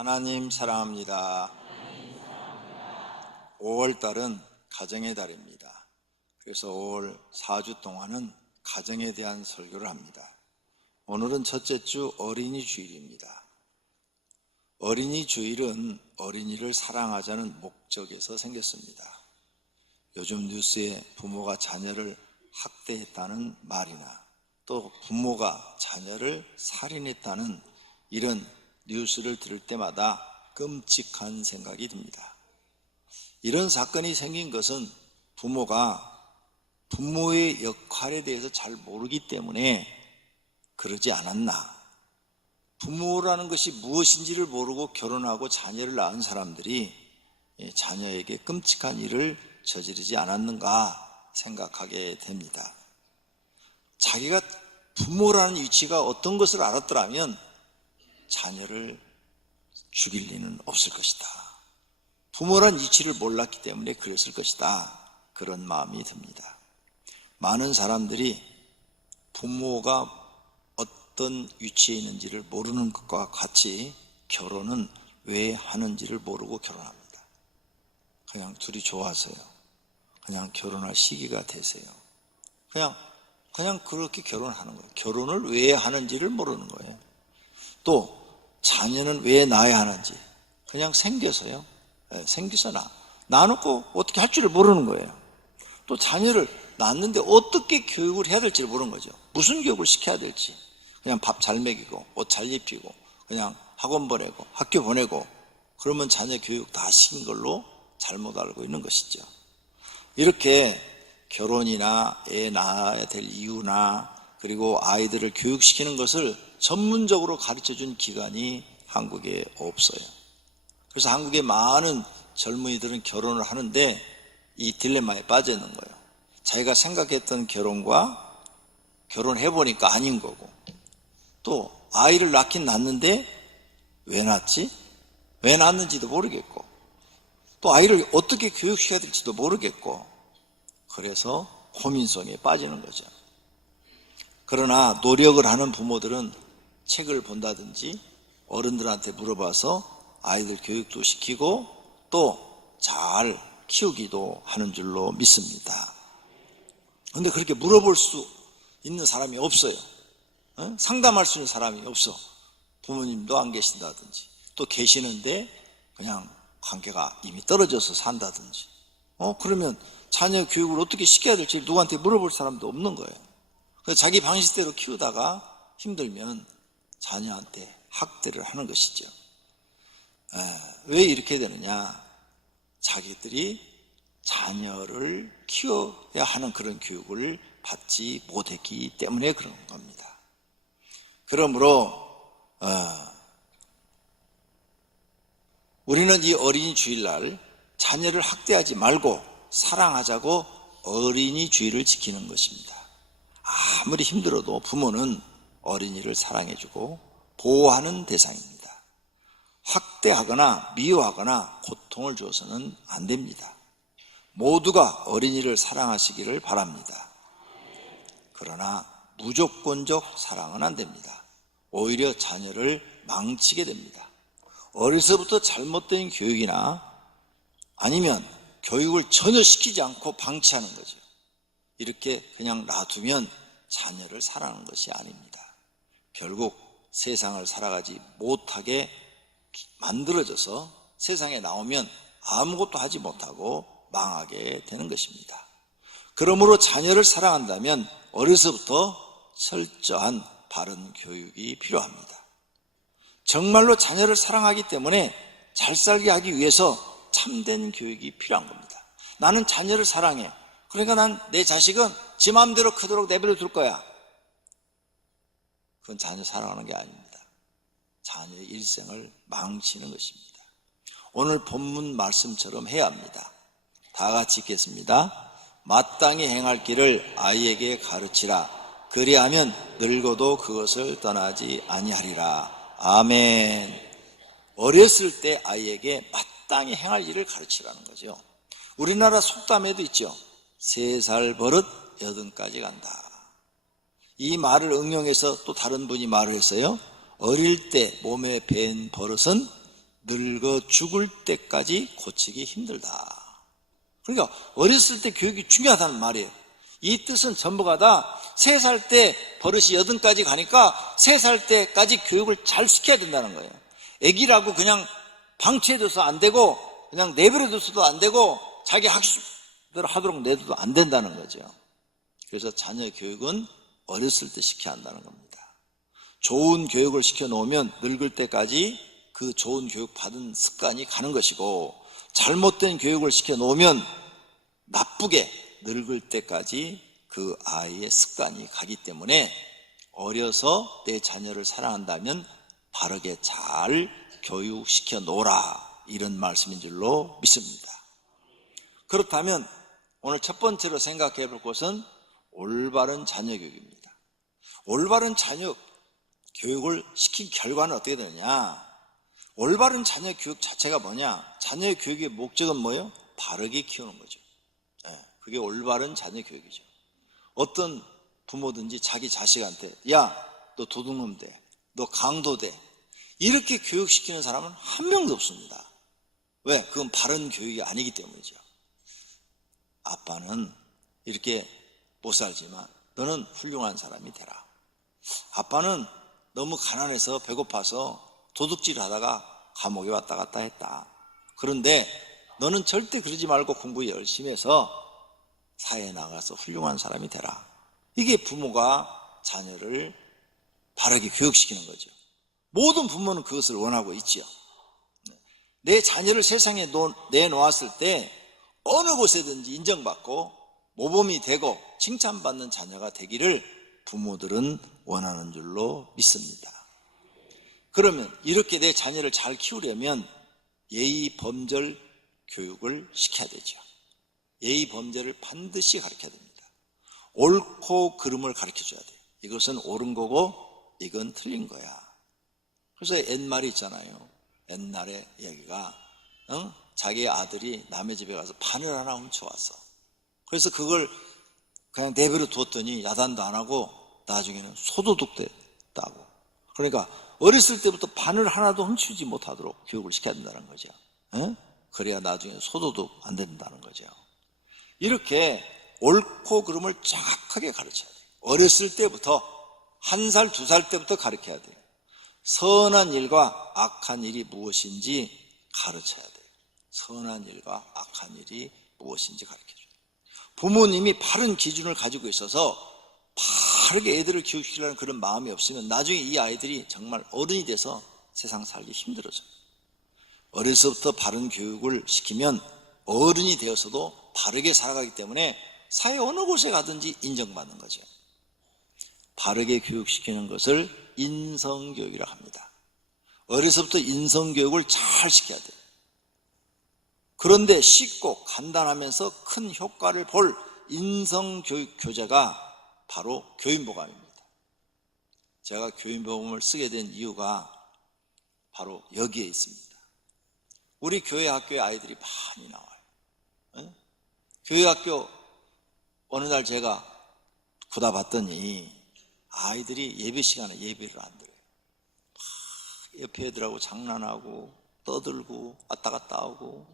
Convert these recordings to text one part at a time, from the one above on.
하나님 사랑합니다. 5월달은 가정의 달입니다. 그래서 5월 4주 동안은 가정에 대한 설교를 합니다. 오늘은 첫째 주 어린이 주일입니다. 어린이 주일은 어린이를 사랑하자는 목적에서 생겼습니다. 요즘 뉴스에 부모가 자녀를 학대했다는 말이나 또 부모가 자녀를 살인했다는 이런 뉴스를 들을 때마다 끔찍한 생각이 듭니다. 이런 사건이 생긴 것은 부모가 부모의 역할에 대해서 잘 모르기 때문에 그러지 않았나. 부모라는 것이 무엇인지를 모르고 결혼하고 자녀를 낳은 사람들이 자녀에게 끔찍한 일을 저지르지 않았는가 생각하게 됩니다. 자기가 부모라는 위치가 어떤 것을 알았더라면 자녀를 죽일 리는 없을 것이다. 부모란 이치를 몰랐기 때문에 그랬을 것이다. 그런 마음이 듭니다. 많은 사람들이 부모가 어떤 위치에 있는지를 모르는 것과 같이 결혼은 왜 하는지를 모르고 결혼합니다. 그냥 둘이 좋아서요. 그냥 결혼할 시기가 되세요. 그냥 그렇게 결혼하는 거예요. 결혼을 왜 하는지를 모르는 거예요. 또 자녀는 왜 낳아야 하는지 그냥 생겨서요. 생겨서 낳아놓고 어떻게 할 줄을 모르는 거예요. 또 자녀를 낳았는데 어떻게 교육을 해야 될지를 모르는 거죠. 무슨 교육을 시켜야 될지. 그냥 밥 잘 먹이고 옷 잘 입히고 그냥 학원 보내고 학교 보내고 그러면 자녀 교육 다 시킨 걸로 잘못 알고 있는 것이죠. 이렇게 결혼이나 애 낳아야 될 이유나 그리고 아이들을 교육시키는 것을 전문적으로 가르쳐준 기관이 한국에 없어요. 그래서 한국의 많은 젊은이들은 결혼을 하는데 이 딜레마에 빠져 있는 거예요. 자기가 생각했던 결혼과 결혼해보니까 아닌 거고, 또 아이를 낳긴 낳는데 왜 낳지? 왜 낳는지도 모르겠고, 또 아이를 어떻게 교육시켜야 될지도 모르겠고, 그래서 고민 속에 빠지는 거죠. 그러나 노력을 하는 부모들은 책을 본다든지 어른들한테 물어봐서 아이들 교육도 시키고 또 잘 키우기도 하는 줄로 믿습니다. 그런데 그렇게 물어볼 수 있는 사람이 없어요. 상담할 수 있는 사람이 없어. 부모님도 안 계신다든지 또 계시는데 그냥 관계가 이미 떨어져서 산다든지 그러면 자녀 교육을 어떻게 시켜야 될지 누구한테 물어볼 사람도 없는 거예요. 그래서 자기 방식대로 키우다가 힘들면 자녀한테 학대를 하는 것이죠. 왜 이렇게 되느냐? 자기들이 자녀를 키워야 하는 그런 교육을 받지 못했기 때문에 그런 겁니다. 그러므로 우리는 이 어린이 주일날 자녀를 학대하지 말고 사랑하자고 어린이 주일을 지키는 것입니다. 아무리 힘들어도 부모는 어린이를 사랑해주고 보호하는 대상입니다. 학대하거나 미워하거나 고통을 줘서는 안 됩니다. 모두가 어린이를 사랑하시기를 바랍니다. 그러나 무조건적 사랑은 안 됩니다. 오히려 자녀를 망치게 됩니다. 어려서부터 잘못된 교육이나 아니면 교육을 전혀 시키지 않고 방치하는 거죠. 이렇게 그냥 놔두면 자녀를 사랑하는 것이 아닙니다. 결국 세상을 살아가지 못하게 만들어져서 세상에 나오면 아무것도 하지 못하고 망하게 되는 것입니다. 그러므로 자녀를 사랑한다면 어려서부터 철저한 바른 교육이 필요합니다. 정말로 자녀를 사랑하기 때문에 잘 살게 하기 위해서 참된 교육이 필요한 겁니다. 나는 자녀를 사랑해. 그러니까 난 내 자식은 지 마음대로 크도록 내버려 둘 거야. 그건 자녀 사랑하는 게 아닙니다. 자녀의 일생을 망치는 것입니다. 오늘 본문 말씀처럼 해야 합니다. 다 같이 읽겠습니다. 마땅히 행할 길을 아이에게 가르치라. 그리하면 늙어도 그것을 떠나지 아니하리라. 아멘. 어렸을 때 아이에게 마땅히 행할 일을 가르치라는 거죠. 우리나라 속담에도 있죠. 3살 버릇 80까지 간다. 이 말을 응용해서 또 다른 분이 말을 했어요. 어릴 때 몸에 밴 버릇은 늙어 죽을 때까지 고치기 힘들다. 그러니까 어렸을 때 교육이 중요하다는 말이에요. 이 뜻은 전부가 다 3살 때 버릇이 80까지 가니까 3살 때까지 교육을 잘 시켜야 된다는 거예요. 애기라고 그냥 방치해둬서 안 되고 그냥 내버려둬서도 안 되고 자기 학습대로 하도록 내둬도 안 된다는 거죠. 그래서 자녀 교육은 어렸을 때 시켜야 한다는 겁니다. 좋은 교육을 시켜놓으면 늙을 때까지 그 좋은 교육 받은 습관이 가는 것이고, 잘못된 교육을 시켜놓으면 나쁘게 늙을 때까지 그 아이의 습관이 가기 때문에 어려서 내 자녀를 사랑한다면 바르게 잘 교육시켜 놓으라, 이런 말씀인 줄로 믿습니다. 그렇다면 오늘 첫 번째로 생각해 볼 것은 올바른 자녀 교육입니다. 올바른 자녀 교육을 시킨 결과는 어떻게 되느냐? 올바른 자녀 교육 자체가 뭐냐? 자녀 교육의 목적은 뭐예요? 바르게 키우는 거죠. 그게 올바른 자녀 교육이죠. 어떤 부모든지 자기 자식한테 야, 너 도둑놈 돼, 너 강도 돼, 이렇게 교육시키는 사람은 한 명도 없습니다. 왜? 그건 바른 교육이 아니기 때문이죠. 아빠는 이렇게 못 살지만 너는 훌륭한 사람이 되라. 아빠는 너무 가난해서 배고파서 도둑질 하다가 감옥에 왔다 갔다 했다. 그런데 너는 절대 그러지 말고 공부 열심히 해서 사회에 나가서 훌륭한 사람이 되라. 이게 부모가 자녀를 바르게 교육시키는 거죠. 모든 부모는 그것을 원하고 있죠. 내 자녀를 세상에 내놓았을 때 어느 곳에든지 인정받고 모범이 되고 칭찬받는 자녀가 되기를 부모들은 원하는 줄로 믿습니다. 그러면 이렇게 내 자녀를 잘 키우려면 예의 범절 교육을 시켜야 되죠. 예의 범절을 반드시 가르쳐야 됩니다. 옳고 그름을 가르쳐줘야 돼요. 이것은 옳은 거고 이건 틀린 거야. 그래서 옛말이 있잖아요. 옛날에 얘기가 자기 아들이 남의 집에 가서 바늘 하나 훔쳐왔어. 그래서 그걸 그냥 내버려 두었더니 야단도 안 하고 나중에는 소도둑 됐다고. 그러니까 어렸을 때부터 바늘 하나도 훔치지 못하도록 교육을 시켜야 된다는 거죠. 그래야 나중에 소도둑 안 된다는 거죠. 이렇게 옳고 그름을 정확하게 가르쳐야 돼요. 어렸을 때부터 1살, 2살 때부터 가르쳐야 돼요. 선한 일과 악한 일이 무엇인지 가르쳐야 돼요. 선한 일과 악한 일이 무엇인지 가르쳐줘야 돼요. 부모님이 바른 기준을 가지고 있어서 바르게 애들을 교육시키려는 그런 마음이 없으면 나중에 이 아이들이 정말 어른이 돼서 세상 살기 힘들어져요. 어려서부터 바른 교육을 시키면 어른이 되어서도 바르게 살아가기 때문에 사회 어느 곳에 가든지 인정받는 거죠. 바르게 교육시키는 것을 인성교육이라고 합니다. 어려서부터 인성교육을 잘 시켜야 돼요. 그런데 쉽고 간단하면서 큰 효과를 볼 인성교육 교재가 바로 교인복음입니다. 제가 교인복음을 쓰게 된 이유가 바로 여기에 있습니다. 우리 교회 학교에 아이들이 많이 나와요. 교회 학교 어느 날 제가 보다 봤더니 아이들이 예배 시간에 예배를 안 들어요. 옆에 애들하고 장난하고 떠들고 왔다 갔다 하고,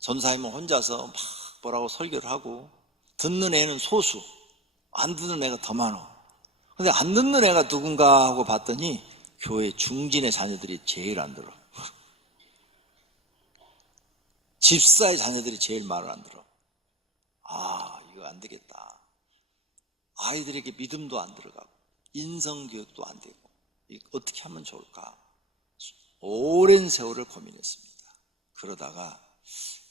전사님은 혼자서 막 뭐라고 설교를 하고, 듣는 애는 소수, 안 듣는 애가 더 많아. 근데 안 듣는 애가 누군가 하고 봤더니 교회 중진의 자녀들이 제일 안 들어. 집사의 자녀들이 제일 말을 안 들어. 아, 이거 안 되겠다. 아이들에게 믿음도 안 들어가고 인성교육도 안 되고 어떻게 하면 좋을까? 오랜 세월을 고민했습니다. 그러다가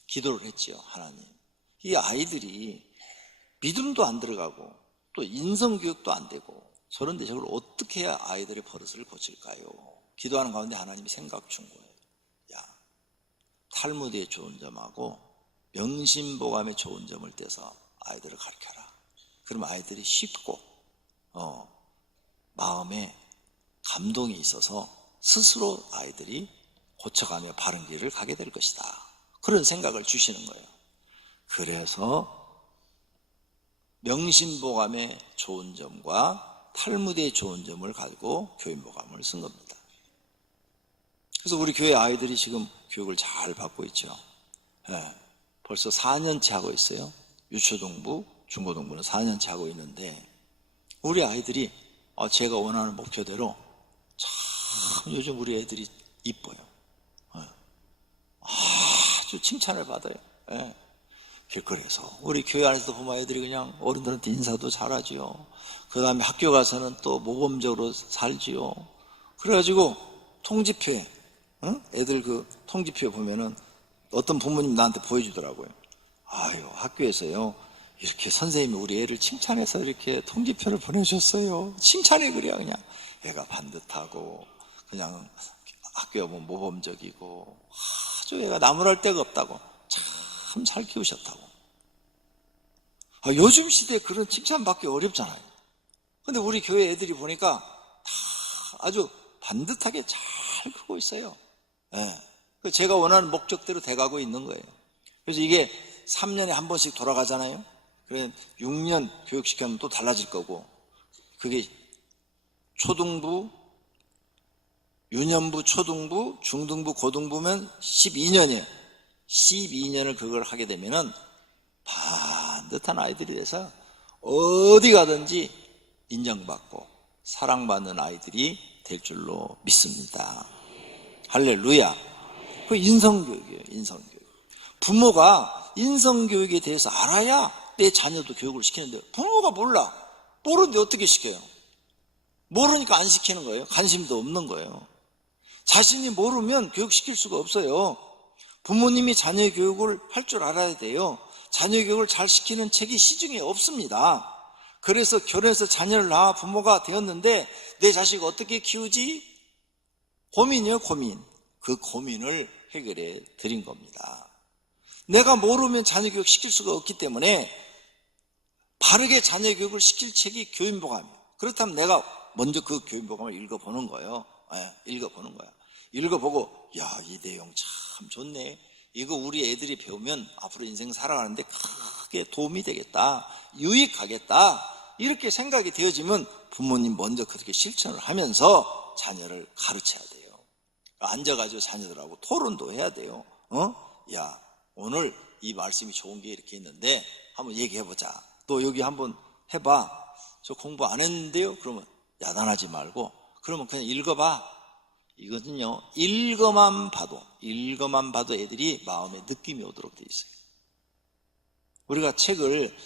기도를 했죠. 하나님, 이 아이들이 믿음도 안 들어가고 또 인성교육도 안 되고 저런데 저걸 어떻게 해야 아이들의 버릇을 고칠까요? 기도하는 가운데 하나님이 생각 준 거예요. 야, 탈무드의 좋은 점하고 명심보감의 좋은 점을 떼서 아이들을 가르쳐라. 그러면 아이들이 쉽고 마음에 감동이 있어서 스스로 아이들이 고쳐가며 바른 길을 가게 될 것이다. 그런 생각을 주시는 거예요. 그래서 명심보감의 좋은 점과 탈무드의 좋은 점을 가지고 교인보감을 쓴 겁니다. 그래서 우리 교회 아이들이 지금 교육을 잘 받고 있죠. 예, 벌써 4년째 하고 있어요. 유초동부, 중고동부는 4년째 하고 있는데 우리 아이들이 제가 원하는 목표대로 참 요즘 우리 애들이 이뻐요. 아주 칭찬을 받아요. 예. 그래서 우리 교회 안에서도 보면 애들이 그냥 어른들한테 인사도 잘하지요. 그 다음에 학교 가서는 또 모범적으로 살지요. 그래가지고 통지표에 애들 그 통지표 보면은 어떤 부모님 나한테 보여주더라고요. 아유, 학교에서요 이렇게 선생님이 우리 애를 칭찬해서 이렇게 통지표를 보내주셨어요. 칭찬해 그래요. 그냥 애가 반듯하고 그냥 학교에 오면 모범적이고 아주 애가 나무랄 데가 없다고 참 잘 키우셨다고. 요즘 시대에 그런 칭찬받기 어렵잖아요. 근데 우리 교회 애들이 보니까 다 아주 반듯하게 잘 크고 있어요. 예. 제가 원하는 목적대로 돼가고 있는 거예요. 그래서 이게 3년에 한 번씩 돌아가잖아요. 그래 6년 교육시키면 또 달라질 거고, 그게 초등부, 유년부, 초등부, 중등부, 고등부면 12년이에요. 12년을 그걸 하게 되면은 반듯한 아이들이 돼서 어디 가든지 인정받고 사랑받는 아이들이 될 줄로 믿습니다. 할렐루야. 그 인성교육이에요. 인성교육. 부모가 인성교육에 대해서 알아야 내 자녀도 교육을 시키는데 부모가 몰라. 모르는데 어떻게 시켜요? 모르니까 안 시키는 거예요. 관심도 없는 거예요. 자신이 모르면 교육시킬 수가 없어요. 부모님이 자녀 교육을 할 줄 알아야 돼요. 자녀 교육을 잘 시키는 책이 시중에 없습니다. 그래서 결혼해서 자녀를 낳아 부모가 되었는데 내 자식 어떻게 키우지? 고민이에요, 고민. 그 고민을 해결해 드린 겁니다. 내가 모르면 자녀 교육 시킬 수가 없기 때문에 바르게 자녀 교육을 시킬 책이 교인보감이에요. 그렇다면 내가 먼저 그 교인보감을 읽어보는 거예요. 읽어보는 거야. 읽어보고 이 내용 참 좋네. 이거 우리 애들이 배우면 앞으로 인생 살아가는데 크게 도움이 되겠다. 유익하겠다. 이렇게 생각이 되어지면 부모님 먼저 그렇게 실천을 하면서 자녀를 가르쳐야 돼요. 앉아가지고 자녀들하고 토론도 해야 돼요. 오늘 이 말씀이 좋은 게 이렇게 있는데 한번 얘기해보자. 너 여기 한번 해봐. 저 공부 안 했는데요? 그러면 야단하지 말고 그러면 그냥 읽어봐. 이거는요, 읽어만 봐도 애들이 마음에 느낌이 오도록 되어 있어요. 우리가 책을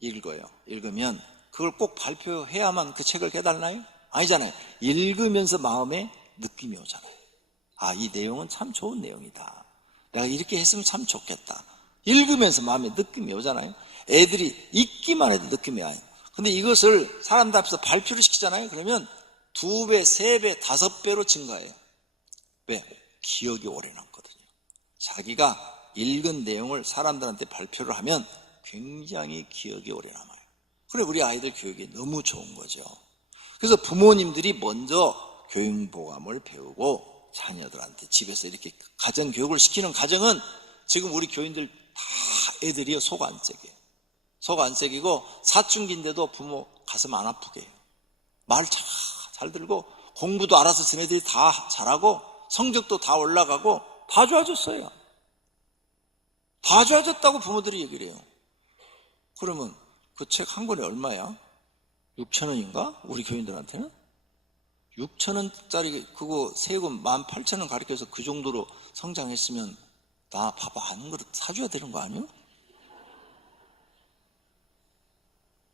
읽어요. 읽으면 그걸 꼭 발표해야만 그 책을 깨달나요? 아니잖아요. 읽으면서 마음에 느낌이 오잖아요. 이 내용은 참 좋은 내용이다. 내가 이렇게 했으면 참 좋겠다. 읽으면서 마음에 느낌이 오잖아요. 애들이 읽기만 해도 느낌이 와요. 근데 이것을 사람들 앞에서 발표를 시키잖아요. 그러면 2배, 3배, 5배로 증가해요. 왜? 기억이 오래 남거든요. 자기가 읽은 내용을 사람들한테 발표를 하면 굉장히 기억이 오래 남아요. 그래, 우리 아이들 교육이 너무 좋은 거죠. 그래서 부모님들이 먼저 교육보감을 배우고 자녀들한테 집에서 이렇게 가정교육을 시키는 가정은 지금 우리 교인들 다 애들이요, 속 안색이에요. 속 안색이고 사춘기인데도 부모 가슴 안 아프게 해요. 말 잘 들고 공부도 알아서 지네들이 다 잘하고 성적도 다 올라가고 다 좋아졌어요. 다 좋아졌다고 부모들이 얘기를 해요. 그러면 그 책 한 권에 얼마야? 6,000원인가? 우리 교인들한테는? 6,000원짜리 그거 세금 18,000원 가르쳐서 그 정도로 성장했으면 나 밥 한 그릇 사줘야 되는 거 아니에요?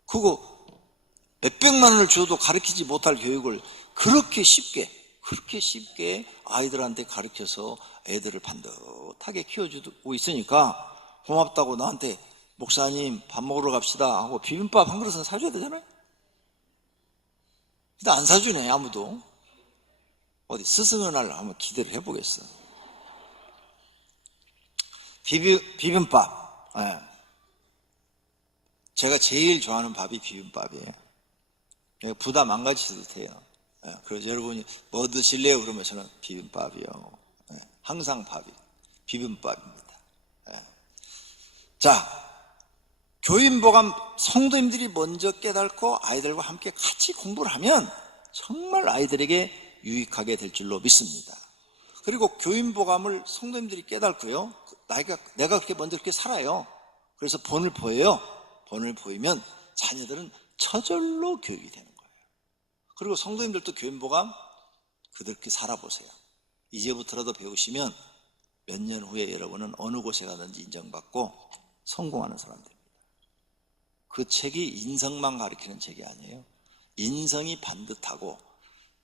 그거 몇백만 원을 줘도 가르치지 못할 교육을 그렇게 쉽게 아이들한테 가르쳐서 애들을 반듯하게 키워주고 있으니까 고맙다고 나한테 목사님 밥 먹으러 갑시다 하고 비빔밥 한 그릇은 사줘야 되잖아요. 근데 안 사주네, 아무도. 어디 스승의 날 한번 기대를 해보겠어. 비빔밥. 제가 제일 좋아하는 밥이 비빔밥이에요. 부담 안 가지셔도 돼요. 그래서 여러분이 뭐 드실래요? 그러면 저는 비빔밥이요. 항상 밥이 비빔밥입니다. 자, 교인보감 성도님들이 먼저 깨닫고 아이들과 함께 같이 공부를 하면 정말 아이들에게 유익하게 될 줄로 믿습니다. 그리고 교인보감을 성도님들이 깨닫고요. 내가 그렇게 먼저 그렇게 살아요. 그래서 본을 보여요. 본을 보이면 자녀들은 저절로 교육이 되는 거예요. 그리고 성도님들도 교인보감 그렇게 살아보세요. 이제부터라도 배우시면 몇 년 후에 여러분은 어느 곳에 가든지 인정받고 성공하는 사람 됩니다. 그 책이 인성만 가르치는 책이 아니에요. 인성이 반듯하고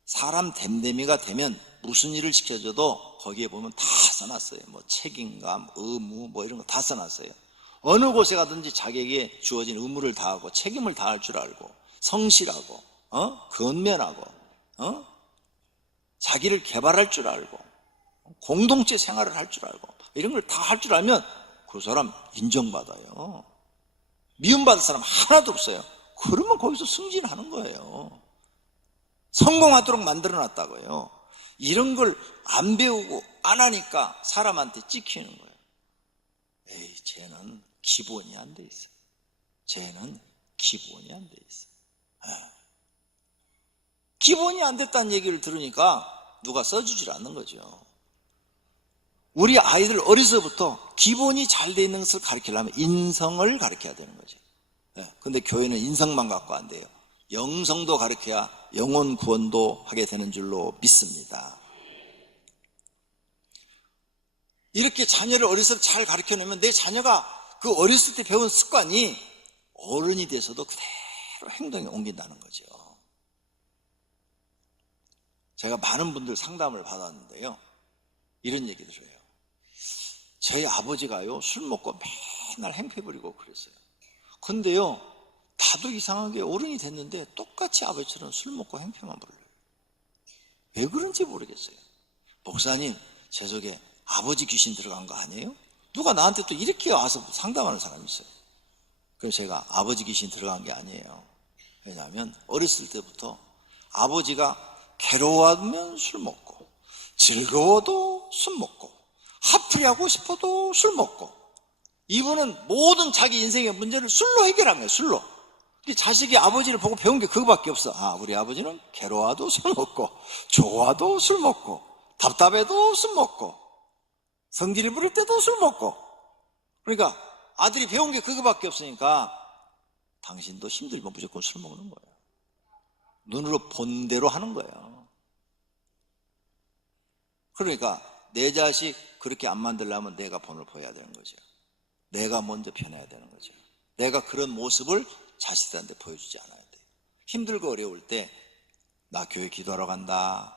사람 됨됨이가 되면 무슨 일을 시켜줘도 거기에 보면 다 써놨어요. 뭐 책임감, 의무 뭐 이런 거 다 써놨어요. 어느 곳에 가든지 자기에게 주어진 의무를 다하고 책임을 다할 줄 알고 성실하고 건면하고 자기를 개발할 줄 알고 공동체 생활을 할 줄 알고 이런 걸 다 할 줄 알면 그 사람 인정받아요. 미움받을 사람 하나도 없어요. 그러면 거기서 승진하는 거예요. 성공하도록 만들어놨다고요. 이런 걸 안 배우고 안 하니까 사람한테 찍히는 거예요. 에이, 쟤는 기본이 안 돼 있어요. 쟤는 기본이 안 돼 있어요. 기본이 안 됐다는 얘기를 들으니까 누가 써주질 않는 거죠. 우리 아이들 어려서부터 기본이 잘 돼 있는 것을 가르치려면 인성을 가르쳐야 되는 거죠. 근데 교회는 인성만 갖고 안 돼요. 영성도 가르쳐야 영혼 구원도 하게 되는 줄로 믿습니다. 이렇게 자녀를 어려서 잘 가르쳐 놓으면 내 자녀가 그 어렸을 때 배운 습관이 어른이 돼서도 그대로 행동에 옮긴다는 거죠. 제가 많은 분들 상담을 받았는데요, 이런 얘기를 해요. 저희 아버지가요 술 먹고 맨날 행패 부리고 그랬어요. 근데요 나도 이상하게 어른이 됐는데 똑같이 아버지처럼 술 먹고 행패만 부려요. 왜 그런지 모르겠어요. 목사님, 제 속에 아버지 귀신 들어간 거 아니에요? 누가 나한테 또 이렇게 와서 상담하는 사람이 있어요. 그래서 제가 아버지 귀신 들어간 게 아니에요. 왜냐하면 어렸을 때부터 아버지가 괴로워하면 술 먹고 즐거워도 술 먹고 하필이 하고 싶어도 술 먹고, 이분은 모든 자기 인생의 문제를 술로 해결한 거예요. 술로. 자식이 아버지를 보고 배운 게 그거밖에 없어. 우리 아버지는 괴로워도 술 먹고 좋아도 술 먹고 답답해도 술 먹고 성질을 부릴 때도 술 먹고. 그러니까 아들이 배운 게 그거밖에 없으니까 당신도 힘들면 무조건 술 먹는 거예요. 눈으로 본 대로 하는 거예요. 그러니까 내 자식 그렇게 안 만들려면 내가 본을 보여야 되는 거죠. 내가 먼저 변해야 되는 거죠. 내가 그런 모습을 자식들한테 보여주지 않아야 돼요. 힘들고 어려울 때 나 교회 기도하러 간다.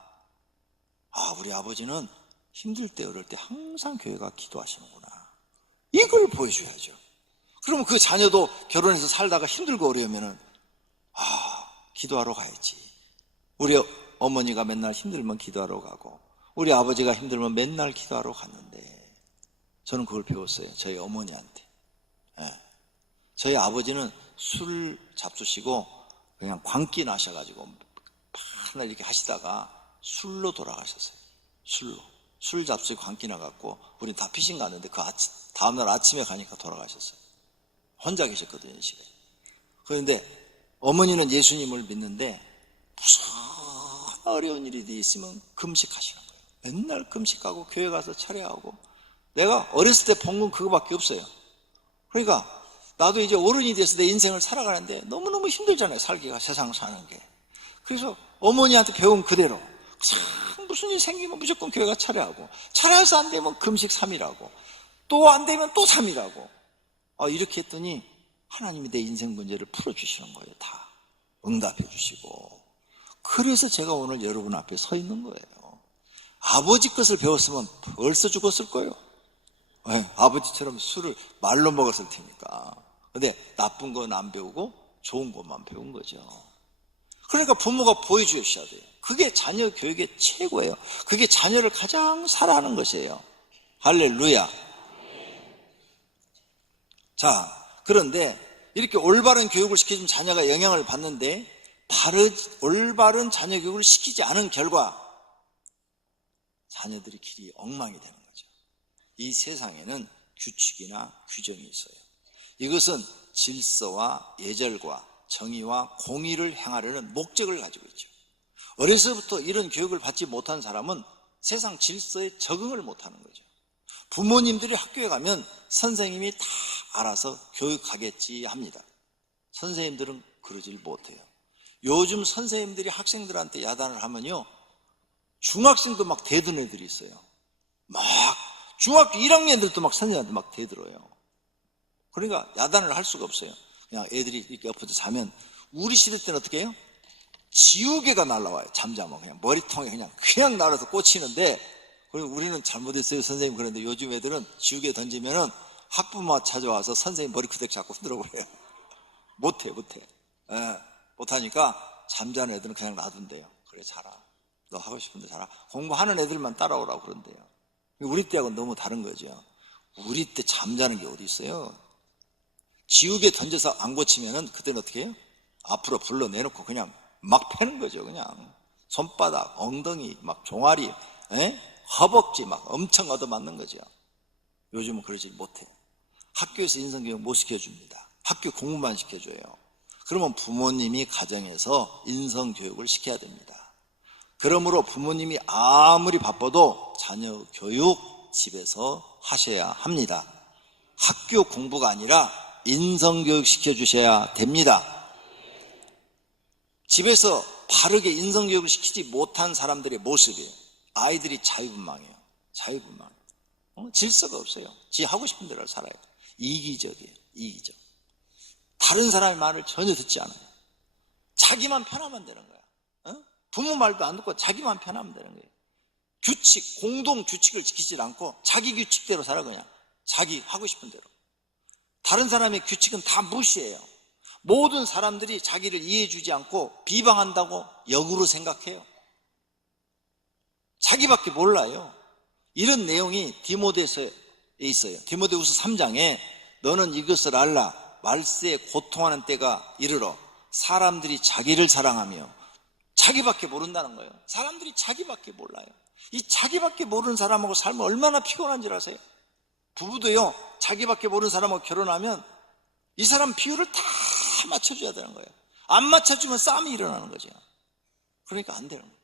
우리 아버지는 힘들 때 어려울 때 항상 교회가 기도하시는구나. 이걸 보여줘야죠. 그러면 그 자녀도 결혼해서 살다가 힘들고 어려우면은 기도하러 가야지. 우리 어머니가 맨날 힘들면 기도하러 가고 우리 아버지가 힘들면 맨날 기도하러 갔는데, 저는 그걸 배웠어요. 저희 어머니한테. 저희 아버지는 술 잡수시고 그냥 광기 나셔가지고 맨날 이렇게 하시다가 술로 돌아가셨어요. 술 잡수고 광기 나갖고 우린 다 피신 갔는데 그 다음날 아침에 가니까 돌아가셨어요. 혼자 계셨거든요, 집에. 그런데 어머니는 예수님을 믿는데 무슨 어려운 일이 있으면 금식하시는 거예요. 맨날 금식하고 교회 가서 차례하고. 내가 어렸을 때 본 건 그거밖에 없어요. 그러니까 나도 이제 어른이 돼서 내 인생을 살아가는데 너무너무 힘들잖아요, 살기가, 세상 사는 게. 그래서 어머니한테 배운 그대로 무슨 일 생기면 무조건 교회 가 차례하고, 차례해서 안 되면 금식 3일하고, 또 안 되면 또 3일하고. 이렇게 했더니 하나님이 내 인생 문제를 풀어주시는 거예요. 다 응답해 주시고. 그래서 제가 오늘 여러분 앞에 서 있는 거예요. 아버지 것을 배웠으면 벌써 죽었을 거예요. 아버지처럼 술을 말로 먹었을 테니까. 근데 나쁜 건 안 배우고 좋은 것만 배운 거죠. 그러니까 부모가 보여주셔야 돼요. 그게 자녀 교육의 최고예요. 그게 자녀를 가장 사랑하는 것이에요. 할렐루야. 자, 그런데 이렇게 올바른 교육을 시켜주면 자녀가 영향을 받는데, 올바른 자녀 교육을 시키지 않은 결과 자녀들의 길이 엉망이 되는 거죠. 이 세상에는 규칙이나 규정이 있어요. 이것은 질서와 예절과 정의와 공의를 행하려는 목적을 가지고 있죠. 어려서부터 이런 교육을 받지 못한 사람은 세상 질서에 적응을 못하는 거죠. 부모님들이 학교에 가면 선생님이 다 알아서 교육하겠지 합니다. 선생님들은 그러질 못해요. 요즘 선생님들이 학생들한테 야단을 하면요, 중학생도 막 대드는 애들이 있어요. 막 중학교 1학년들도 막 선생님한테 막 대들어요. 그러니까 야단을 할 수가 없어요. 그냥 애들이 이렇게 엎어져 자면, 우리 시대 때는 어떻게 해요? 지우개가 날라와요. 잠자면 그냥 머리통에 그냥 날아서 꽂히는데, 그리고 우리는 잘못했어요 선생님. 그런데 요즘 애들은 지우개 던지면은 학부모 찾아와서 선생님 머리 그대로 잡고 흔들어버려요. 못해. 예, 못하니까 잠자는 애들은 그냥 놔둔대요. 그래, 자라. 너 하고 싶은데 자라. 공부하는 애들만 따라오라고 그런대요. 우리 때하고는 너무 다른 거죠. 우리 때 잠자는 게 어디 있어요? 지우개 던져서 안 고치면은 그때는 어떻게 해요? 앞으로 불러내놓고 그냥 막 패는 거죠. 그냥 손바닥, 엉덩이, 막 종아리, 허벅지 막 엄청 얻어맞는 거죠. 요즘은 그러지 못해. 학교에서 인성교육 못 시켜줍니다. 학교 공부만 시켜줘요. 그러면 부모님이 가정에서 인성교육을 시켜야 됩니다. 그러므로 부모님이 아무리 바빠도 자녀 교육 집에서 하셔야 합니다. 학교 공부가 아니라 인성교육 시켜주셔야 됩니다. 집에서 바르게 인성교육을 시키지 못한 사람들의 모습이에요. 아이들이 자유분방해요. 질서가 없어요. 지 하고 싶은 대로 살아요. 이기적이에요. 이기적. 다른 사람의 말을 전혀 듣지 않아요. 자기만 편하면 되는 거야. 부모 말도 안 듣고 자기만 편하면 되는 거예요. 규칙, 공동 규칙을 지키지 않고 자기 규칙대로 살아. 그냥 자기 하고 싶은 대로. 다른 사람의 규칙은 다 무시해요. 모든 사람들이 자기를 이해해 주지 않고 비방한다고 역으로 생각해요. 자기밖에 몰라요. 이런 내용이 디모데서에 있어요. 디모데후서 3장에 너는 이것을 알라. 말세에 고통하는 때가 이르러 사람들이 자기를 사랑하며 자기밖에 모른다는 거예요. 사람들이 자기밖에 몰라요. 이 자기밖에 모르는 사람하고 살면 얼마나 피곤한 줄 아세요? 부부도요, 자기밖에 모르는 사람하고 결혼하면 이 사람 비율을 다 맞춰줘야 되는 거예요. 안 맞춰주면 싸움이 일어나는 거죠. 그러니까 안 되는 거예요.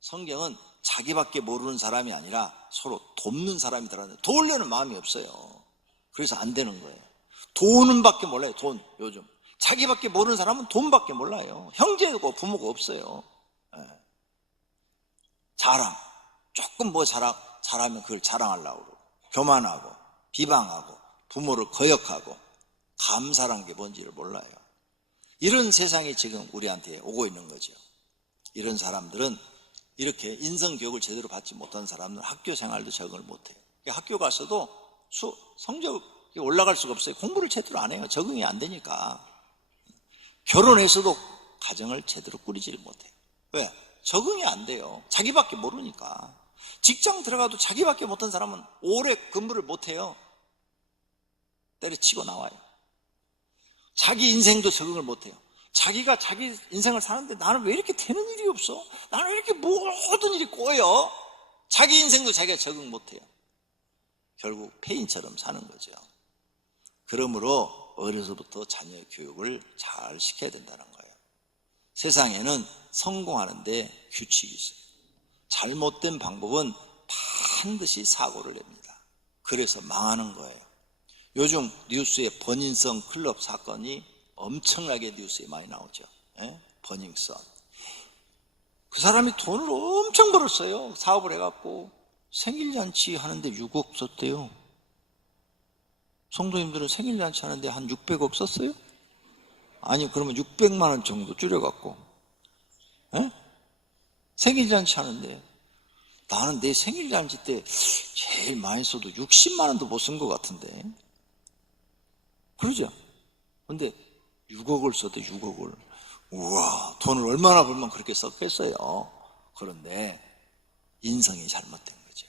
성경은 자기밖에 모르는 사람이 아니라 서로 돕는 사람이더라는데 도우려는 마음이 없어요. 그래서 안 되는 거예요. 돈은 밖에 몰라요. 돈. 요즘 자기밖에 모르는 사람은 돈밖에 몰라요. 형제고 부모가 없어요. 자랑. 조금 뭐 잘하면 그걸 자랑하려고 그러고, 교만하고 비방하고 부모를 거역하고 감사란 게 뭔지를 몰라요. 이런 세상이 지금 우리한테 오고 있는 거죠. 이런 사람들은, 이렇게 인성교육을 제대로 받지 못한 사람들은 학교 생활도 적응을 못해요. 학교 가서도 성적이 올라갈 수가 없어요. 공부를 제대로 안 해요. 적응이 안 되니까. 결혼해서도 가정을 제대로 꾸리지를 못해요. 왜? 적응이 안 돼요. 자기밖에 모르니까. 직장 들어가도 자기밖에 못한 사람은 오래 근무를 못해요. 때려치고 나와요. 자기 인생도 적응을 못해요. 자기가 자기 인생을 사는데 나는 왜 이렇게 되는 일이 없어? 나는 왜 이렇게 모든 일이 꼬여? 자기 인생도 자기가 적응 못해요. 결국 폐인처럼 사는 거죠. 그러므로 어려서부터 자녀 교육을 잘 시켜야 된다는 거예요. 세상에는 성공하는데 규칙이 있어요. 잘못된 방법은 반드시 사고를 냅니다. 그래서 망하는 거예요. 요즘 뉴스에 버닝썬 클럽 사건이 엄청나게 뉴스에 많이 나오죠. 버닝썬. 그 사람이 돈을 엄청 벌었어요. 사업을 해갖고 생일잔치 하는데 6억 썼대요. 성도님들은 생일잔치 하는데 한 600억 썼어요? 아니, 그러면 600만 원 정도 줄여갖고 생일잔치 하는데, 나는 내 생일잔치 때 제일 많이 써도 60만 원도 못 쓴 것 같은데. 그러죠? 근데 6억을 써도 6억을. 우와, 돈을 얼마나 벌면 그렇게 썼겠어요. 그런데 인성이 잘못된 거죠.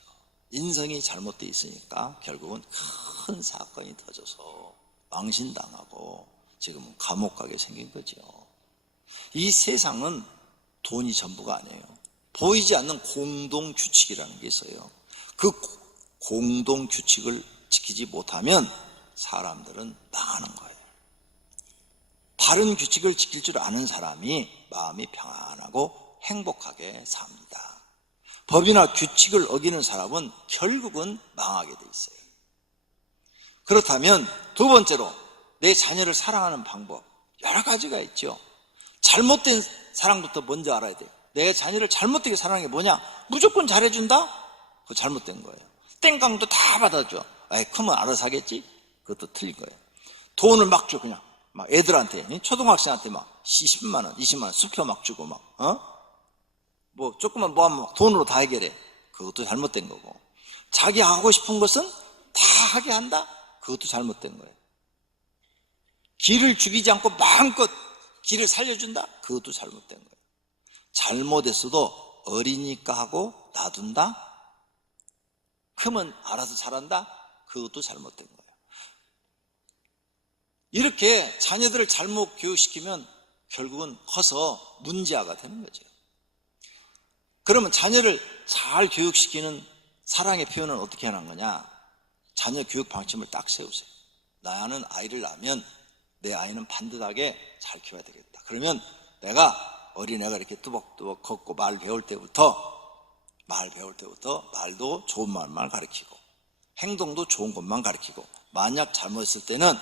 인성이 잘못되어 있으니까 결국은 큰 사건이 터져서 망신당하고 지금은 감옥 가게 생긴 거죠. 이 세상은 돈이 전부가 아니에요. 보이지 않는 공동규칙이라는 게 있어요. 그 공동규칙을 지키지 못하면 사람들은 망하는 거예요. 바른 규칙을 지킬 줄 아는 사람이 마음이 평안하고 행복하게 삽니다. 법이나 규칙을 어기는 사람은 결국은 망하게 돼 있어요. 그렇다면 두 번째로 내 자녀를 사랑하는 방법 여러 가지가 있죠. 잘못된 사랑부터 먼저 알아야 돼요. 내 자녀를 잘못되게 사랑하는 게 뭐냐? 무조건 잘해준다? 그거 잘못된 거예요. 땡깡도 다 받아줘. 에이, 크면 알아서 하겠지? 그것도 틀린 거예요. 돈을 막 줘, 그냥. 막 애들한테, 초등학생한테 막 10만 원, 20만 원 수표 막 주고 막, 뭐 조금만 뭐 하면 막 돈으로 다 해결해. 그것도 잘못된 거고. 자기 하고 싶은 것은 다 하게 한다? 그것도 잘못된 거예요. 길을 죽이지 않고 마음껏 길을 살려준다? 그것도 잘못된 거예요. 잘못했어도 어리니까 하고 놔둔다? 크면 알아서 잘한다? 그것도 잘못된 거예요. 이렇게 자녀들을 잘못 교육시키면 결국은 커서 문제아가 되는 거죠. 그러면 자녀를 잘 교육시키는 사랑의 표현은 어떻게 하는 거냐? 자녀 교육 방침을 딱 세우세요. 나는 아이를 낳으면 내 아이는 반듯하게 잘 키워야 되겠다. 그러면 내가 어린애가 이렇게 뚜벅뚜벅 걷고 말 배울 때부터 말도 좋은 말만 가르치고 행동도 좋은 것만 가르치고 만약 잘못했을 때는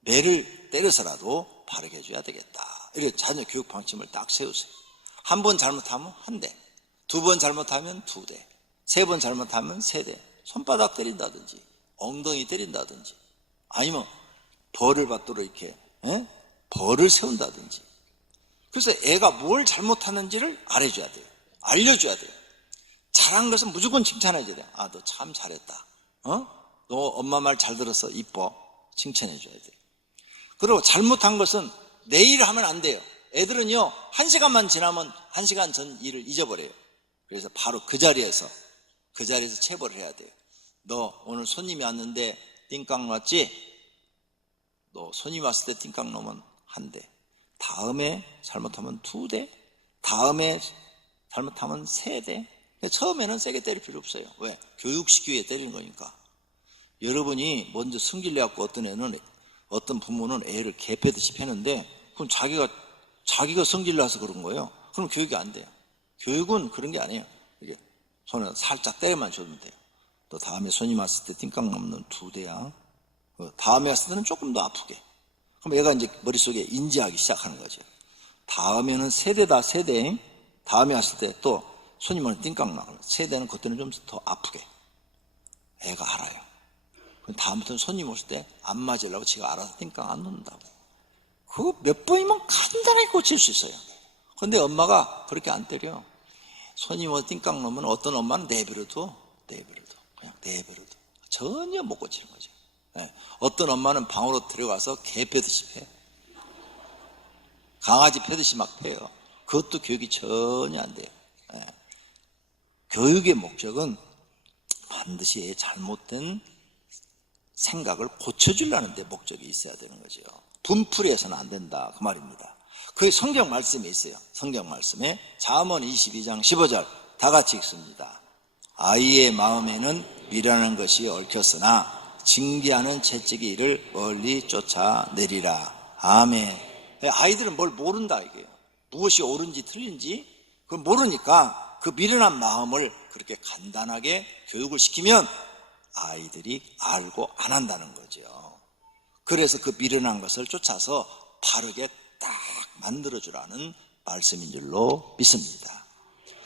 매를 때려서라도 바르게 해줘야 되겠다. 이렇게 자녀 교육 방침을 딱 세우세요. 한 번 잘못하면 한 대, 두 번 잘못하면 두 대, 세 번 잘못하면 세 대, 손바닥 때린다든지 엉덩이 때린다든지 아니면 벌을 받도록 이렇게 벌을 세운다든지. 그래서 애가 뭘 잘못하는지를 알려줘야 돼요. 알려줘야 돼요. 잘한 것은 무조건 칭찬해줘야 돼요. 아, 너 참 잘했다. 너 엄마 말 잘 들어서 이뻐. 칭찬해줘야 돼요. 그리고 잘못한 것은 내일 하면 안 돼요. 애들은요 1시간만 지나면 1시간 전 일을 잊어버려요. 그래서 바로 그 자리에서 체벌을 해야 돼요. 너 오늘 손님이 왔는데 띵깡 놨지? 너 손님 왔을 때 띵깡 놓으면 한 대, 다음에 잘못하면 두 대, 다음에 잘못하면 세 대. 처음에는 세게 때릴 필요 없어요. 왜? 교육시키기 위해 때리는 거니까. 여러분이 먼저 승질 내갖고 어떤 부모는 애를 개패듯이 패는데 그럼 자기가 승질 나서 그런 거예요. 그럼 교육이 안 돼요. 교육은 그런 게 아니에요. 이게 손을 살짝 때려만 줘도 돼요. 또 다음에 손님 왔을 때 띵깡 넘는 두 대야. 다음에 왔을 때는 조금 더 아프게. 그럼 얘가 이제 머릿속에 인지하기 시작하는 거죠. 다음에는 세대다, 세대. 다음에 왔을 때 또 손님은 띵깡 나가면 세대는 그때는 좀 더 아프게. 애가 알아요. 그럼 다음부터는 손님 오실 때 안 맞으려고 지가 알아서 띵깡 안 놓는다고. 그거 몇 번이면 간단하게 고칠 수 있어요. 근데 엄마가 그렇게 안 때려. 손님 와서 띵깡 놓으면 어떤 엄마는 내버려둬. 그냥 내버려둬. 전혀 못 고치는 거죠. 네. 어떤 엄마는 방으로 들어가서 개 패듯이 패. 강아지 패듯이 막 패요. 그것도 교육이 전혀 안 돼요. 네. 교육의 목적은 반드시 잘못된 생각을 고쳐주려는 데 목적이 있어야 되는 거죠. 분풀이해서는 안 된다 그 말입니다. 그게 성경 말씀에 있어요. 성경 말씀에 잠언 22장 15절 다 같이 읽습니다. 아이의 마음에는 미련한 것이 얽혔으나 징계하는 채찍이 이를 멀리 쫓아내리라. 아멘. 아이들은 뭘 모른다 이게요. 무엇이 옳은지 틀린지 그걸 모르니까 그 미련한 마음을 그렇게 간단하게 교육을 시키면 아이들이 알고 안 한다는 거죠. 그래서 그 미련한 것을 쫓아서 바르게 딱 만들어주라는 말씀인 줄로 믿습니다.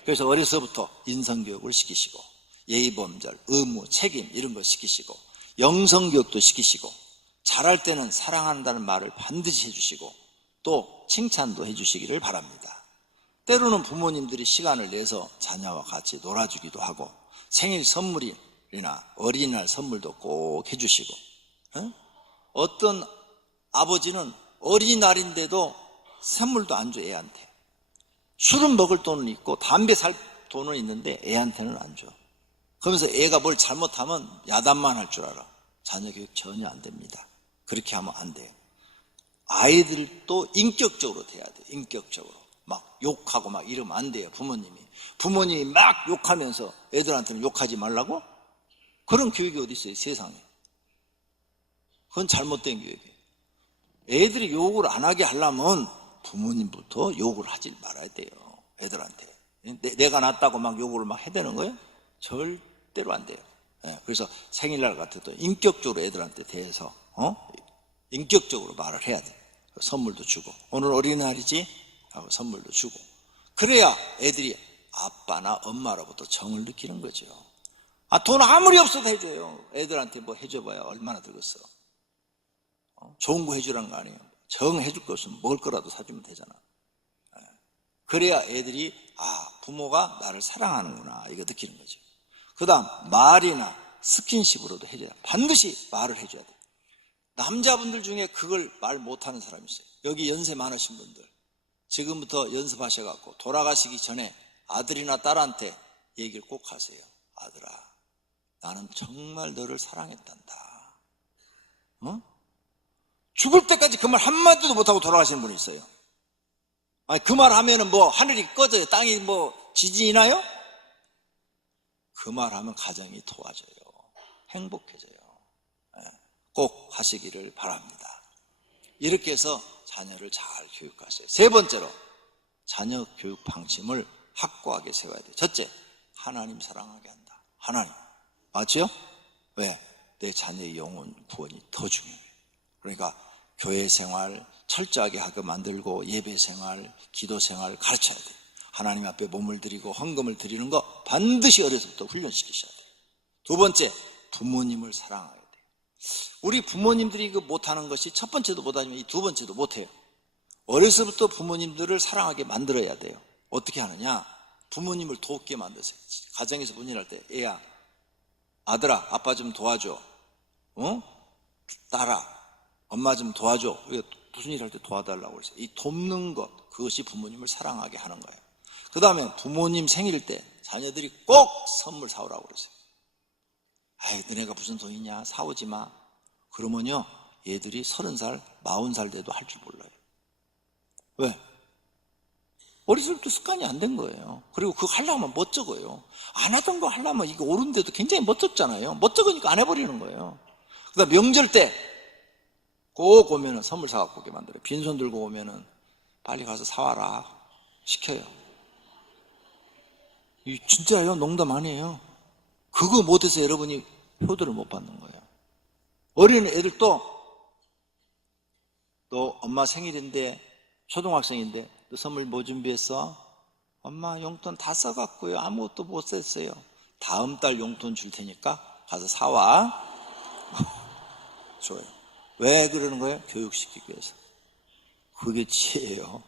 그래서 어려서부터 인성교육을 시키시고 예의범절, 의무, 책임 이런 거 시키시고 영성교육도 시키시고 잘할 때는 사랑한다는 말을 반드시 해주시고 또 칭찬도 해주시기를 바랍니다. 때로는 부모님들이 시간을 내서 자녀와 같이 놀아주기도 하고 생일 선물이나 어린이날 선물도 꼭 해주시고 어떤 아버지는 어린이날인데도 선물도 안 줘 애한테. 술은 먹을 돈은 있고 담배 살 돈은 있는데 애한테는 안 줘. 그러면서 애가 뭘 잘못하면 야단만 할 줄 알아. 자녀 교육 전혀 안 됩니다. 그렇게 하면 안 돼요. 아이들도 인격적으로 돼야 돼요. 인격적으로. 막 욕하고 막 이러면 안 돼요. 부모님이 막 욕하면서 애들한테는 욕하지 말라고? 그런 교육이 어디 있어요 세상에. 그건 잘못된 교육이에요. 애들이 욕을 안 하게 하려면 부모님부터 욕을 하지 말아야 돼요 애들한테. 내가 낫다고 막 요구를 막 해대는 거예요? 절대로 안 돼요. 그래서 생일날 같은 또 인격적으로 애들한테 대해서 인격적으로 말을 해야 돼. 선물도 주고, 오늘 어린이날이지? 하고 선물도 주고. 그래야 애들이 아빠나 엄마로부터 정을 느끼는 거죠. 돈 아무리 없어도 해줘요. 애들한테 뭐 해줘봐야 얼마나 들겠어. 좋은 거 해주라는 거 아니에요. 정 해줄 거 없으면 먹을 거라도 사주면 되잖아. 그래야 애들이 부모가 나를 사랑하는구나 이거 느끼는 거죠. 그 다음 말이나 스킨십으로도 해줘야 돼. 반드시 말을 해줘야 돼. 남자분들 중에 그걸 말 못하는 사람이 있어요. 여기 연세 많으신 분들 지금부터 연습하셔갖고 돌아가시기 전에 아들이나 딸한테 얘기를 꼭 하세요. 아들아, 나는 정말 너를 사랑했단다. 죽을 때까지 그 말 한마디도 못하고 돌아가시는 분이 있어요. 아니, 그 말 하면은 뭐 하늘이 꺼져요? 땅이 뭐 지진이 나요? 그 말 하면 가정이 도와져요. 행복해져요. 꼭 하시기를 바랍니다. 이렇게 해서 자녀를 잘 교육하세요. 세 번째로 자녀 교육 방침을 확고하게 세워야 돼요. 첫째, 하나님 사랑하게 한다. 하나님. 맞죠? 왜? 내 자녀의 영혼 구원이 더 중요해요. 그러니까 교회 생활 철저하게 하게 만들고 예배 생활, 기도 생활 가르쳐야 돼요. 하나님 앞에 몸을 드리고 헌금을 드리는 거 반드시 어려서부터 훈련시키셔야 돼요. 두 번째, 부모님을 사랑해야 돼요. 우리 부모님들이 그 못하는 것이 첫 번째도 못하지만 이 두 번째도 못해요. 어려서부터 부모님들을 사랑하게 만들어야 돼요. 어떻게 하느냐? 부모님을 돕게 만드세요. 가정에서 문일할 때 애야, 아들아, 아빠 좀 도와줘. 딸아, 엄마 좀 도와줘. 무슨 일 할 때 도와달라고 그랬어요. 이 돕는 것, 그것이 부모님을 사랑하게 하는 거예요. 그 다음에 부모님 생일 때 자녀들이 꼭 선물 사오라고 그랬어요. 아이, 너네가 무슨 돈이냐, 사오지 마. 그러면요, 얘들이 30살, 40살 돼도 할 줄 몰라요. 왜? 어렸을 때 습관이 안 된 거예요. 그리고 그거 하려면 멋쩍어요. 안 하던 거 하려면 이게 옳은데도 굉장히 멋쩍잖아요. 멋쩍으니까 안 해버리는 거예요. 그 다음 명절 때 꼭 오면은 선물 사갖고 오게 만들어요. 빈손 들고 오면은 빨리 가서 사와라 시켜요. 진짜예요. 농담 아니에요. 그거 못해서 여러분이 효도를 못 받는 거예요. 어린 애들도 너 엄마 생일인데 초등학생인데 너 선물 뭐 준비했어? 엄마 용돈 다 써갖고요. 아무것도 못 썼어요. 다음 달 용돈 줄 테니까 가서 사와. 좋아요. 왜 그러는 거예요? 교육시키기 위해서. 그게 지혜예요.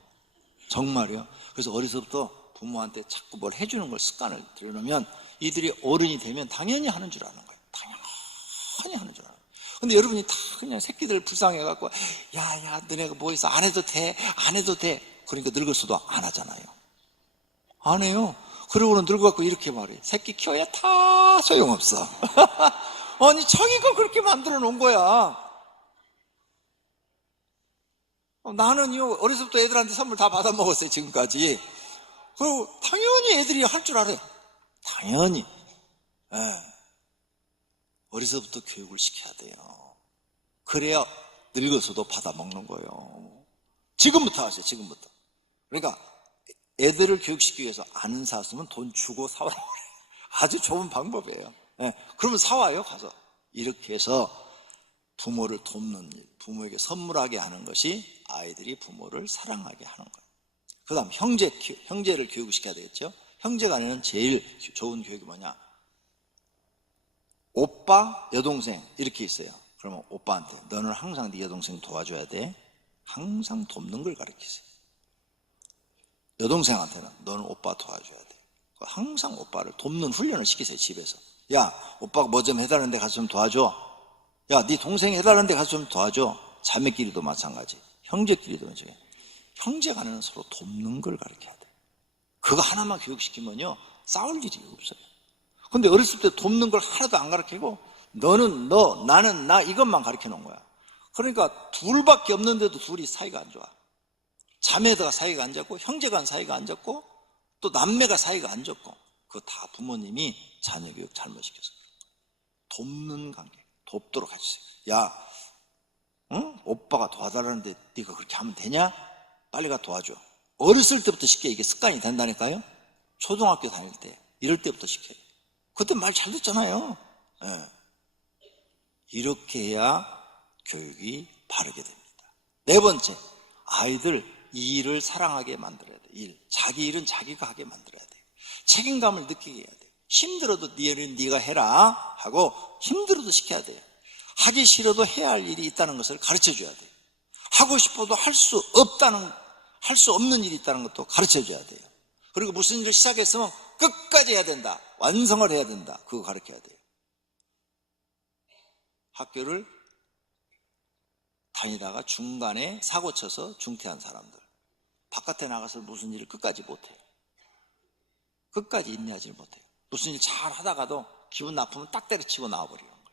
정말이요. 그래서 어려서부터 부모한테 자꾸 뭘 해주는 걸 습관을 들여놓으면 이들이 어른이 되면 당연히 하는 줄 아는 거예요. 당연히 하는 줄 아는 거예요. 근데 여러분이 다 그냥 새끼들 불쌍해갖고 야 너네가 뭐 있어? 안 해도 돼? 안 해도 돼? 그러니까 늙었어도 안 하잖아요. 안 해요. 그러고는 늙어갖고 이렇게 말해. 새끼 키워야 다 소용없어. 아니 자기가 그렇게 만들어 놓은 거야. 나는요 어려서부터 애들한테 선물 다 받아 먹었어요 지금까지. 그리고 당연히 애들이 할 줄 알아요. 당연히. 어려서부터 교육을 시켜야 돼요. 그래야 늙어서도 받아 먹는 거예요. 지금부터 하세요. 지금부터. 그러니까 애들을 교육시키기 위해서 아는 사슴은 돈 주고 사오라고 그래요. 아주 좋은 방법이에요. 그러면 사와요 가서. 이렇게 해서 부모를 돕는 일, 부모에게 선물하게 하는 것이 아이들이 부모를 사랑하게 하는 거예요. 그 다음 형제를 교육시켜야 되겠죠. 형제 간에는 제일 좋은 교육이 뭐냐, 오빠, 여동생 이렇게 있어요. 그러면 오빠한테 너는 항상 네 여동생 도와줘야 돼. 항상 돕는 걸 가르치세요. 여동생한테는 너는 오빠 도와줘야 돼. 항상 오빠를 돕는 훈련을 시키세요. 집에서. 야, 오빠가 뭐 좀 해달라는데 가서 좀 도와줘. 야, 네 동생이 해달라는데 가서 좀 도와줘. 자매끼리도 마찬가지, 형제끼리도 마찬가지. 형제 간에는 서로 돕는 걸 가르쳐야 돼. 그거 하나만 교육시키면요 싸울 일이 없어요. 근데 어렸을 때 돕는 걸 하나도 안 가르치고 너는 너, 나는 나 이것만 가르쳐 놓은 거야. 그러니까 둘밖에 없는데도 둘이 사이가 안 좋아. 자매가 사이가 안 좋고 형제간 사이가 안 좋고 또 남매가 사이가 안 좋고, 그거 다 부모님이 자녀 교육 잘못시켜서. 돕는 관계, 돕도록 해주세요. 야, 응? 오빠가 도와달라는데 네가 그렇게 하면 되냐? 빨리 가 도와줘. 어렸을 때부터 쉽게 이게 습관이 된다니까요. 초등학교 다닐 때 이럴 때부터 시켜요. 그때 말 잘 듣잖아요. 예. 이렇게 해야 교육이 바르게 됩니다. 네 번째, 아이들 일을 사랑하게 만들어야 돼요. 자기 일은 자기가 하게 만들어야 돼요. 책임감을 느끼게 해야 돼요. 힘들어도 네 일은 네가 해라 하고 힘들어도 시켜야 돼요. 하기 싫어도 해야 할 일이 있다는 것을 가르쳐줘야 돼요. 하고 싶어도 할 수 없는 일이 있다는 것도 가르쳐줘야 돼요. 그리고 무슨 일을 시작했으면 끝까지 해야 된다. 완성을 해야 된다. 그거 가르쳐야 돼요. 학교를 다니다가 중간에 사고 쳐서 중퇴한 사람들, 바깥에 나가서 무슨 일을 끝까지 못해요. 끝까지 인내하지 못해요. 무슨 일 잘 하다가도 기분 나쁘면 딱 때려치고 나와버리는 거예요.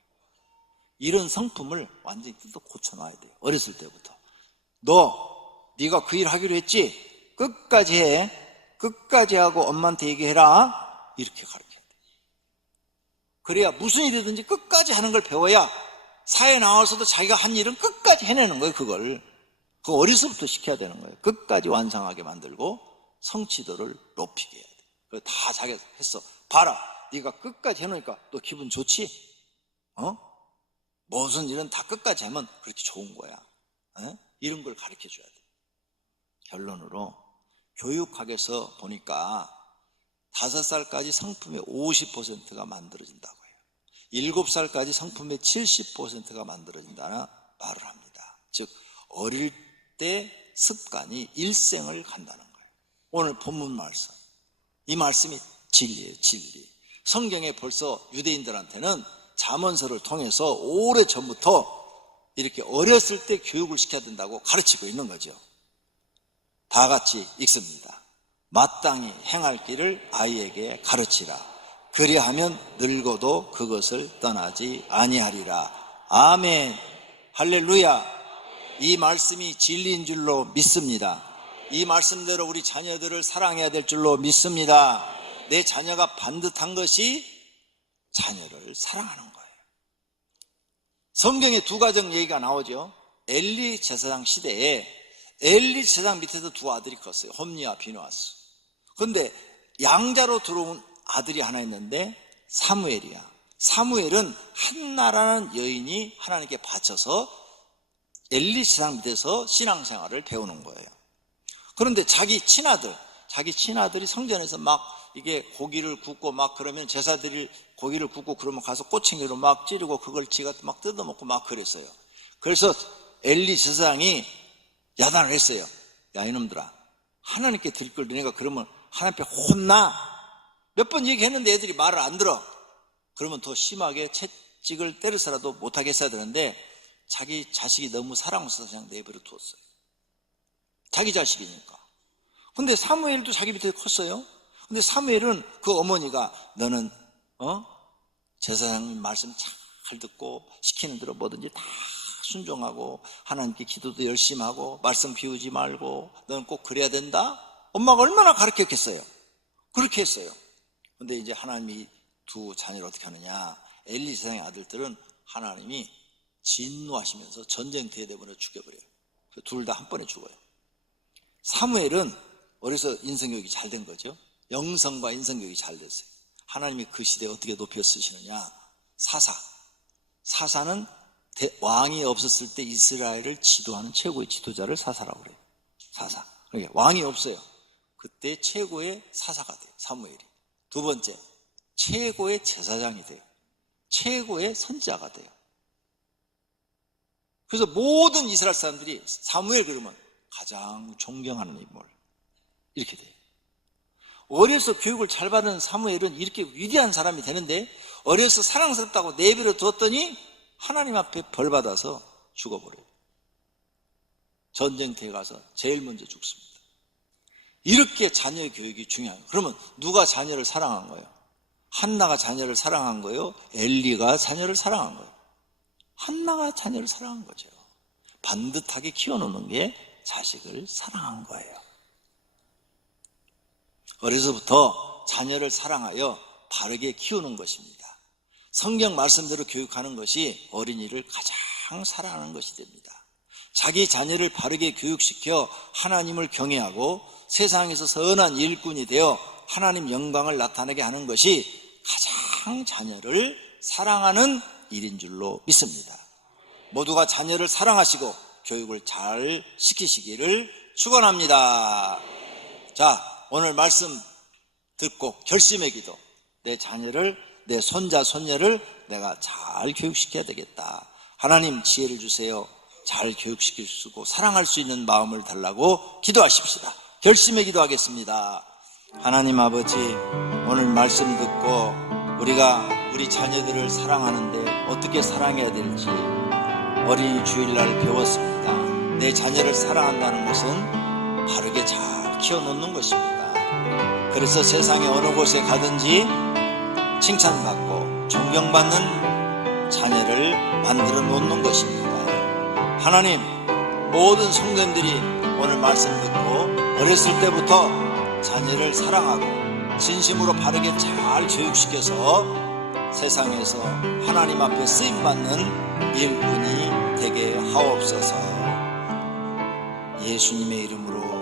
이런 성품을 완전히 뜯어 고쳐놔야 돼요. 어렸을 때부터. 네가 그 일 하기로 했지? 끝까지 해. 끝까지 하고 엄마한테 얘기해라. 이렇게 가르쳐야 돼요. 그래야 무슨 일이든지 끝까지 하는 걸 배워야 사회에 나와서도 자기가 한 일은 끝까지 해내는 거예요. 그거 어려서부터 시켜야 되는 거예요. 끝까지 완성하게 만들고 성취도를 높이게 해야 돼요. 그거 다 자기가 했어. 봐라, 네가 끝까지 해놓으니까 너 기분 좋지? 무슨 일은 다 끝까지 하면 그렇게 좋은 거야. 이런 걸 가르쳐줘야 돼요. 결론으로 교육학에서 보니까 5살까지 성품의 50%가 만들어진다고 해요. 7살까지 성품의 70%가 만들어진다는 말을 합니다. 즉 어릴 때 습관이 일생을 간다는 거예요. 오늘 본문 말씀, 이 말씀이 진리예요. 진리. 성경에 벌써 유대인들한테는 잠언서를 통해서 오래전부터 이렇게 어렸을 때 교육을 시켜야 된다고 가르치고 있는 거죠. 다 같이 읽습니다. 마땅히 행할 길을 아이에게 가르치라. 그리하면 늙어도 그것을 떠나지 아니하리라. 아멘. 할렐루야. 이 말씀이 진리인 줄로 믿습니다. 이 말씀대로 우리 자녀들을 사랑해야 될 줄로 믿습니다. 내 자녀가 반듯한 것이 자녀를 사랑하는 거예요. 성경에 두 가정 얘기가 나오죠. 엘리 제사장 시대에 엘리 제사장 밑에서 두 아들이 컸어요. 홈니와 비누아스. 그런데 양자로 들어온 아들이 하나 있는데 사무엘이야. 사무엘은 한나라는 여인이 하나님께 바쳐서 엘리 제사장 밑에서 신앙생활을 배우는 거예요. 그런데 자기 친아들이 성전에서 막 이게 고기를 굽고 막 그러면 제사드릴 고기를 굽고 그러면 가서 꼬챙이로 막 찌르고 그걸 지가 막 뜯어먹고 막 그랬어요. 그래서 엘리 제사장이 야단을 했어요. 야 이놈들아, 하나님께 드릴 걸 너네가 그러면 하나님 앞에 혼나. 몇 번 얘기했는데 애들이 말을 안 들어. 그러면 더 심하게 채찍을 때려서라도 못하게 했어야 되는데 자기 자식이 너무 사랑스러워서 그냥 내버려 두었어요. 자기 자식이니까. 근데 사무엘도 자기 밑에 컸어요. 근데 사무엘은 그 어머니가 너는 제사장님 말씀 잘 듣고 시키는 대로 뭐든지 다 순종하고 하나님께 기도도 열심히 하고 말씀 비우지 말고 너는 꼭 그래야 된다. 엄마가 얼마나 가르쳤겠어요. 그렇게 했어요. 근데 이제 하나님이 두 자녀를 어떻게 하느냐. 엘리 제사장의 아들들은 하나님이 진노하시면서 전쟁터에 내보내 죽여버려요. 둘 다 한 번에 죽어요. 사무엘은 어려서 인성교육이 잘 된 거죠. 영성과 인성교육이 잘 됐어요. 하나님이 그 시대에 어떻게 높여 쓰시느냐. 사사는 왕이 없었을 때 이스라엘을 지도하는 최고의 지도자를 사사라고 그래요. 사사. 그러니까 왕이 없어요. 그때 최고의 사사가 돼요. 사무엘이. 두 번째, 최고의 제사장이 돼요. 최고의 선지자가 돼요. 그래서 모든 이스라엘 사람들이 사무엘 그러면 가장 존경하는 인물 이렇게 돼요. 어려서 교육을 잘 받은 사무엘은 이렇게 위대한 사람이 되는데 어려서 사랑스럽다고 내버려 두었더니 하나님 앞에 벌 받아서 죽어버려요. 전쟁터에 가서 제일 먼저 죽습니다. 이렇게 자녀의 교육이 중요해요. 그러면 누가 자녀를 사랑한 거예요? 한나가 자녀를 사랑한 거예요? 엘리가 자녀를 사랑한 거예요? 한나가 자녀를 사랑한 거죠. 반듯하게 키워놓는 게 자식을 사랑한 거예요. 어려서부터 자녀를 사랑하여 바르게 키우는 것입니다. 성경 말씀대로 교육하는 것이 어린이를 가장 사랑하는 것이 됩니다. 자기 자녀를 바르게 교육시켜 하나님을 경외하고 세상에서 선한 일꾼이 되어 하나님 영광을 나타내게 하는 것이 가장 자녀를 사랑하는 일인 줄로 믿습니다. 모두가 자녀를 사랑하시고 교육을 잘 시키시기를 축원합니다. 자, 오늘 말씀 듣고 결심의 기도. 내 자녀를, 내 손자, 손녀를 내가 잘 교육시켜야 되겠다. 하나님 지혜를 주세요. 잘 교육시킬 수 있고 사랑할 수 있는 마음을 달라고 기도하십시다. 결심의 기도하겠습니다. 하나님 아버지, 오늘 말씀 듣고 우리가 우리 자녀들을 사랑하는데 어떻게 사랑해야 될지 어린이 주일날 배웠습니다. 내 자녀를 사랑한다는 것은 바르게 잘 키워놓는 것입니다. 그래서 세상의 어느 곳에 가든지 칭찬받고 존경받는 자녀를 만들어 놓는 것입니다. 하나님, 모든 성도님들이 오늘 말씀 듣고 어렸을 때부터 자녀를 사랑하고 진심으로 바르게 잘 교육시켜서 세상에서 하나님 앞에 쓰임받는 일꾼이 되게 하옵소서. 예수님의 이름으로